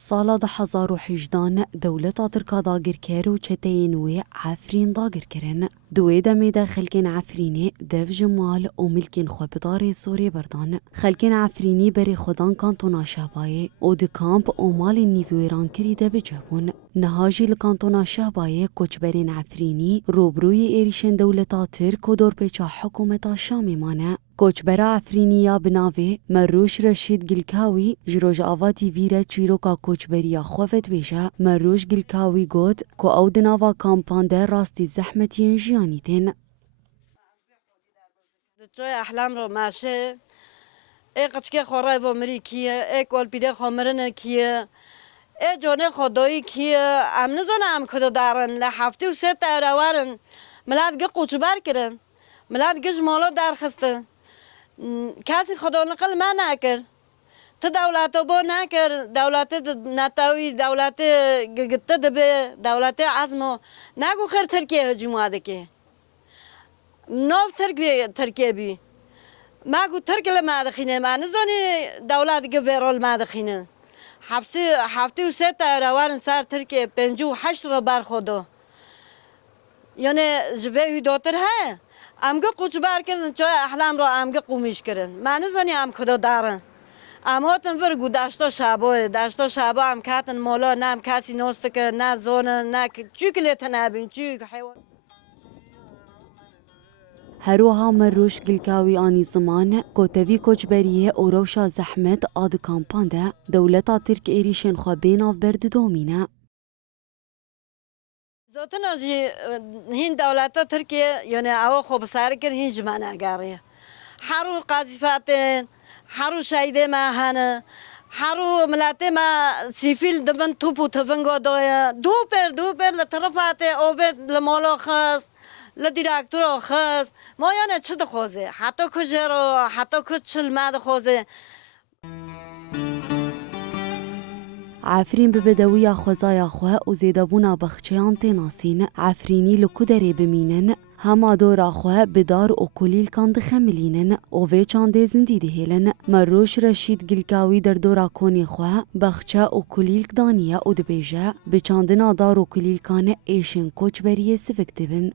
سالا 2018 دولتا تركا داگر كر و چتين وي عفرين داگر كرن دوی دمي دا خلقين عفريني دف جمال و ملكين خو بدار سوري بردان خلقين عفريني بري خودان كانتونا شهبايه و دي كامب و مال نيفويران كري دا بجبون نهاجي لكانتونا شهبايه كوچبرين عفريني روبروي ايريشن دولتا ترك و دور بيچا حكومتا شامي مانه کوچبرا عفرینیا بناوی مروش رشید گلکاوی جروج آواتی ویره چیروکا کوچبریا خوفت بیشه مروش گلکاوی گوت کو او دناوا کامپانده راستی زحمتین جیانیتین. جای احلام رو ماشه ای قچکه خورای و مری کیه ای کول پیده خمرن کیه ای جونه خدایی کیه ام نزونه ام کدو دارن لحفتی و سه تاروارن ملاد گه قوچبر کرن ملاد گه جمالو درخستن کسی خدا نقل ما نکر تو دولت با نکر دولت نتاوی دولت گت دبه دولت عزمو نگو خیر ترکیه هجوماده که نوف ترکیه بی ما گو ترکیه ما دخینه ما نزانی دولت گبرال ما دخینه هفته و سه تا روان سر ترکیه 58 رو بر خودو یعنی جبه دوتر ها امگه قوچبر کردن چای احلام رو امگه قومیش کردن من نزانی ام کدا دارن اماتن ورگو داشتا شبا ام کاتن مولا نه ام کسی نوست که نه زونه نه چی کلیت نبین چی حیوان هروها مروش گلکاوی آنی زمان کوتوی کوچبریه او روشا زحمت آد کامپانده دولتا ترک ایریشن خو بیناف برد دومینه زاتن آجی هین دولتا ترکیه یعنی او خوب سر کر هین جمانه گریه هرو قاضیفاتن هرو شهیده ما هنه هرو ملت ما سیفیل دبن توپو تفنگو دویا دو پر لطرفات او بید لمولو خاص لدیراکتورو خاص ما یعنی چه دخوزه حتی کجرو حتی کچل ما دخوزه عفرین ببدویا خوزایا خواه و زیدابونا بخچیان تیناسین عفرینی لکودری بمینن هما دورا خواه بدار و کلیل کان دخملینن و وی چانده زندی دهیلن مروش رشید گلکاوی در دورا کونی خواه بخچه و کلیل کدانیه و دبیجه به چاندنا دار و کلیل کان ایشن کوچ بریه سفکتبن